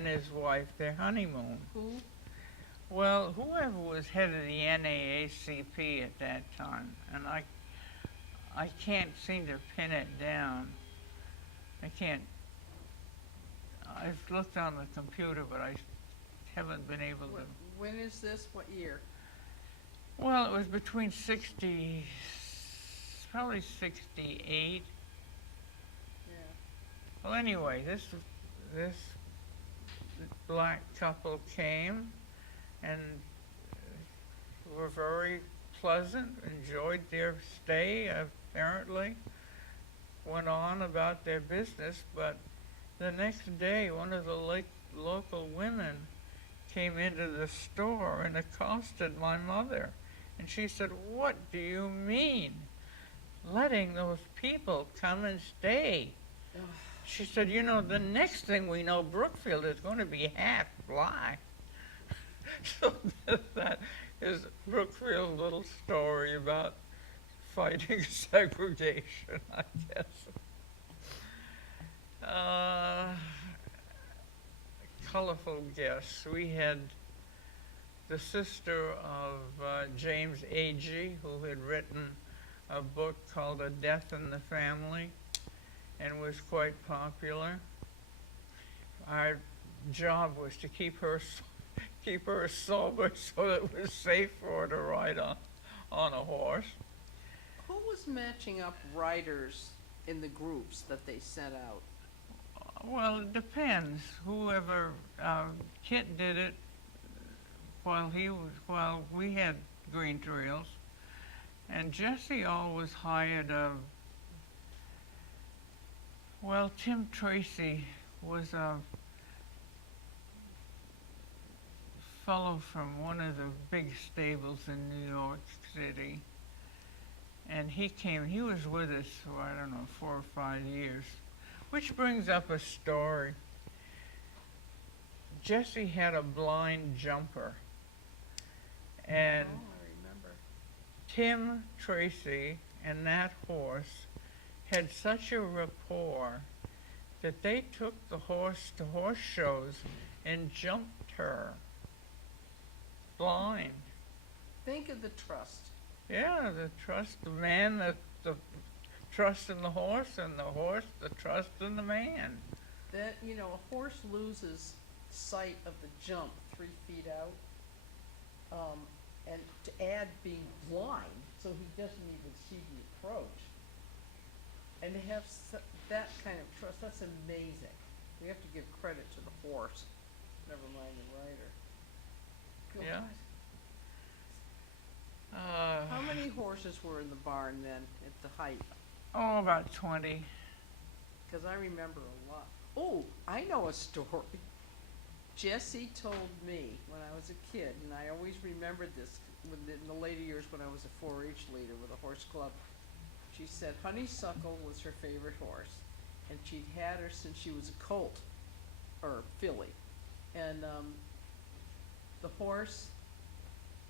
and his wife their honeymoon. Who? Well, whoever was head of the NAACP at that time, and I can't seem to pin it down. I can't. I've looked on the computer, but I haven't been able to. When is this? What year? Well, it was between 60, probably 68. Yeah. Well, anyway, this black couple came and were very pleasant, enjoyed their stay, apparently, went on about their business, but the next day one of the local women came into the store and accosted my mother. And she said, "What do you mean, letting those people come and stay?" She said, "You know, the next thing we know, Brookfield is going to be half black." So that is Brookfield's little story about fighting segregation, I guess. Colorful guests. We had the sister of James Agee, who had written a book called A Death in the Family and was quite popular. Our job was to keep her sober so that it was safe for her to ride on a horse. Who was matching up riders in the groups that they sent out? Well, it depends. Whoever Kit did it while we had Green Trails, and Jesse always hired Tim Tracy was a fellow from one of the big stables in New York City, and he was with us for, I don't know, 4 or 5 years. Which brings up a story. Jesse had a blind jumper, and I remember. Tim Tracy and that horse had such a rapport that they took the horse to horse shows and jumped her blind. Think of the trust. Yeah, the trust, the man, the trust in the horse, and the horse, the trust in the man. That, a horse loses sight of the jump 3 feet out, and to add being blind, so he doesn't even see the approach. And to have that kind of trust, that's amazing. We have to give credit to the horse, never mind the rider. God. Yeah. How many horses were in the barn then at the height? Oh, about 20. Because I remember a lot. Oh, I know a story. Jesse told me when I was a kid, and I always remembered this in the later years when I was a 4-H leader with a horse club. She said Honeysuckle was her favorite horse, and she'd had her since she was a colt, or filly. And the horse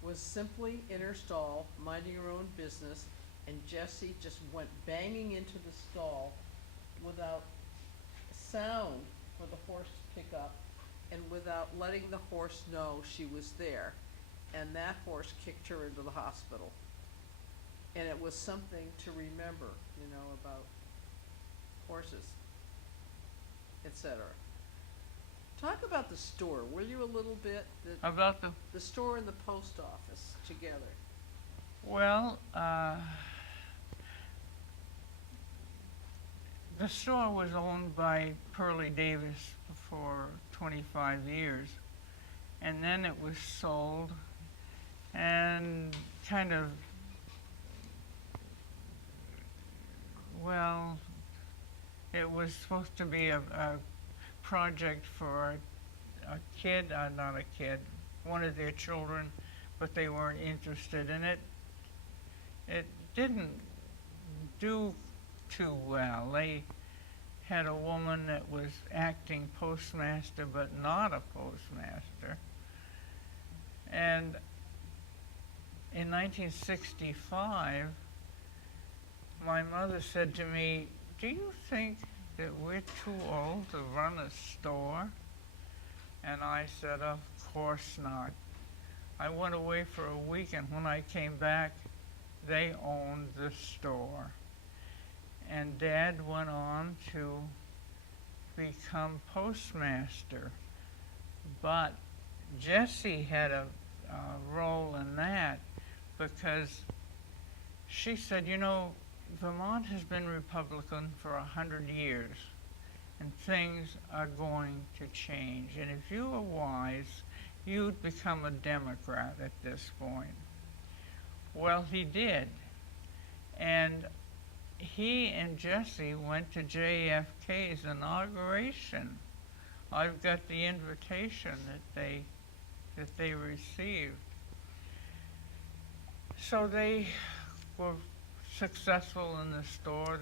was simply in her stall, minding her own business, and Jessie just went banging into the stall without sound for the horse to pick up, and without letting the horse know she was there. And that horse kicked her into the hospital. And it was something to remember, about horses, etc. Talk about the store. Were you a little bit About the store and the post office together? well, the store was owned by Pearlie Davis for 25 years, and then it was sold, and kind of, well, it was supposed to be a project for a kid, not a kid, one of their children, but they weren't interested in it. It didn't do too well. They had a woman that was acting postmaster but not a postmaster. And in 1965, my mother said to me, "Do you think that we're too old to run a store?" And I said, of course not. I went away for a week, and when I came back, they owned the store. And Dad went on to become postmaster. But Jessie had a role in that because she said, you know, Vermont has been Republican for 100 years, and things are going to change. And if you were wise, you'd become a Democrat at this point. Well, he did. And he and Jessie went to JFK's inauguration. I've got the invitation that they received. So they were successful in the store.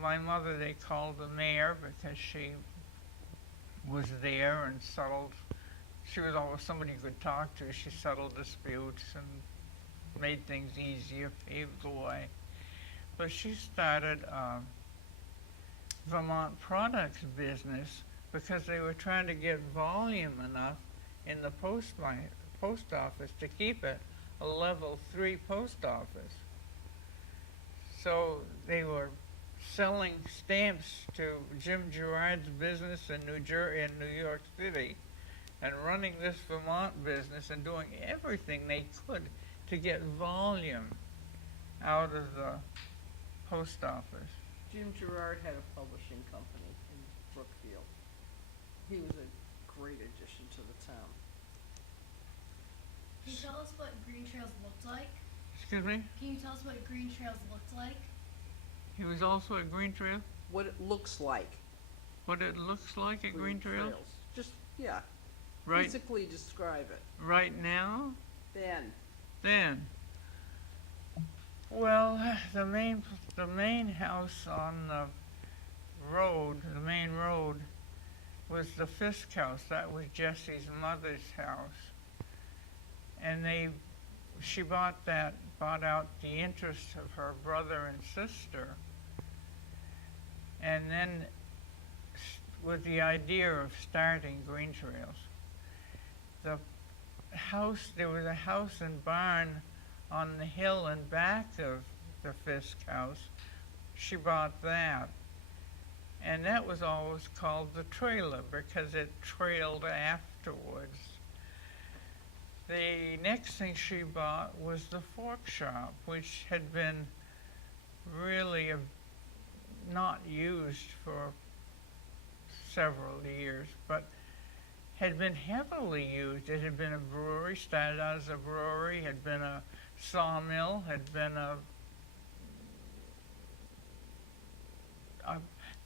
My mother, they called the mayor because she was there and settled. She was always somebody you could talk to. She settled disputes and made things easier, paved the way. But she started a Vermont Products business because they were trying to get volume enough in the post office to keep it a level 3 post office. So they were selling stamps to Jim Gerard's business in New York City, and running this Vermont business and doing everything they could to get volume out of the post office. Jim Gerard had a publishing company in Brookfield. He was a great addition to the town. Can you tell us what Green Trails looked like? Excuse me? Can you tell us what Green Trails looked like? He was also at Green Trail? What it looks like. What it looks like at Green Trail? Trails. Just, yeah, Right, physically describe it. right now? Then, Well, the main house on the road, the main road, was the Fisk house. That was Jessie's mother's house. And she bought out the interest of her brother and sister. And then with the idea of starting Green Trails. There was a house and barn on the hill in back of the Fisk house. She bought that. And that was always called the trailer because it trailed afterwards. The next thing she bought was the fork shop, which had been really not used for several years, but had been heavily used. It had been a brewery, started out as a brewery, had been a sawmill, had been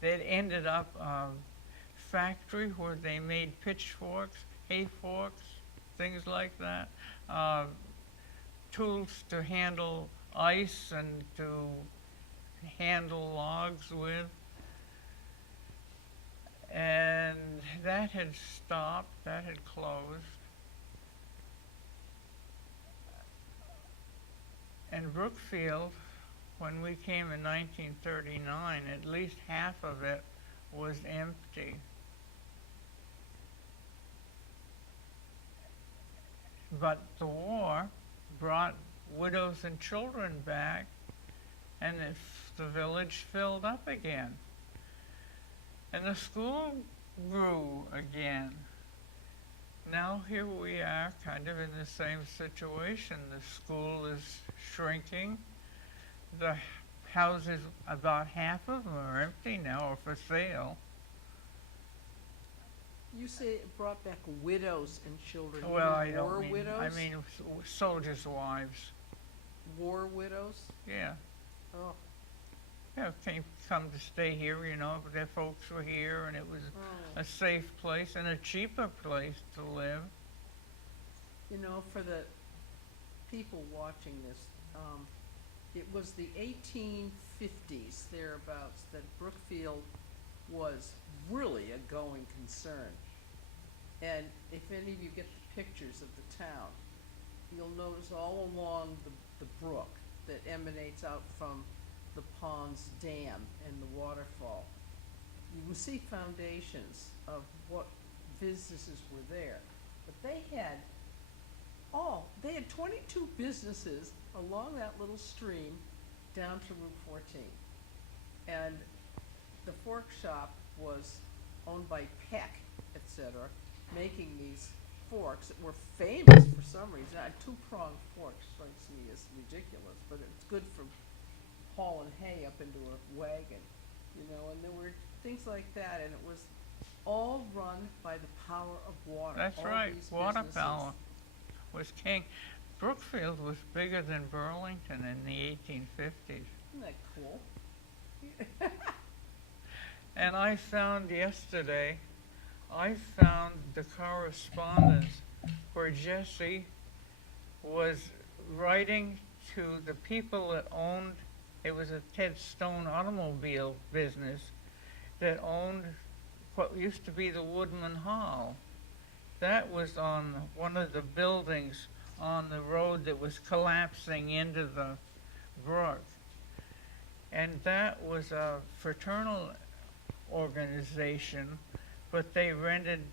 they'd ended up a factory where they made pitchforks, hay forks, things like that, tools to handle ice and to handle logs with. And that had stopped, that had closed. And Brookfield, when we came in 1939, at least half of it was empty. But the war brought widows and children back, and the village filled up again. And the school grew again. Now here we are, kind of in the same situation. The school is shrinking. The houses, about half of them are empty now or for sale. you say it brought back widows and children. You Well, mean I war don't mean, widows? I mean soldiers' wives. War widows? Yeah. Oh, Yeah, come to stay here, you know, but their folks were here and it was oh. a safe place and a cheaper place to live. You know, for the people watching this, it was the 1850s, thereabouts, that Brookfield was really a going concern. And if any of you get the pictures of the town, you'll notice all along the brook that emanates out from the Ponds Dam and the waterfall, you can see foundations of what businesses were there. But they had 22 businesses along that little stream down to Route 14. And the fork shop was owned by Peck, etc., making these forks that were famous for some reason. A two-pronged fork strikes me as ridiculous, but it's good for hauling hay up into a wagon, and there were things like that, and it was all run by the power of water. That's all right, these water businesses. power was king. Brookfield was bigger than Burlington in the 1850s. Isn't that cool? And I found yesterday, the correspondence where Jesse was writing to the people that owned, it was a Ted Stone automobile business that owned what used to be the Woodman Hall. That was on one of the buildings on the road that was collapsing into the brook. And that was a fraternal organization, but they rented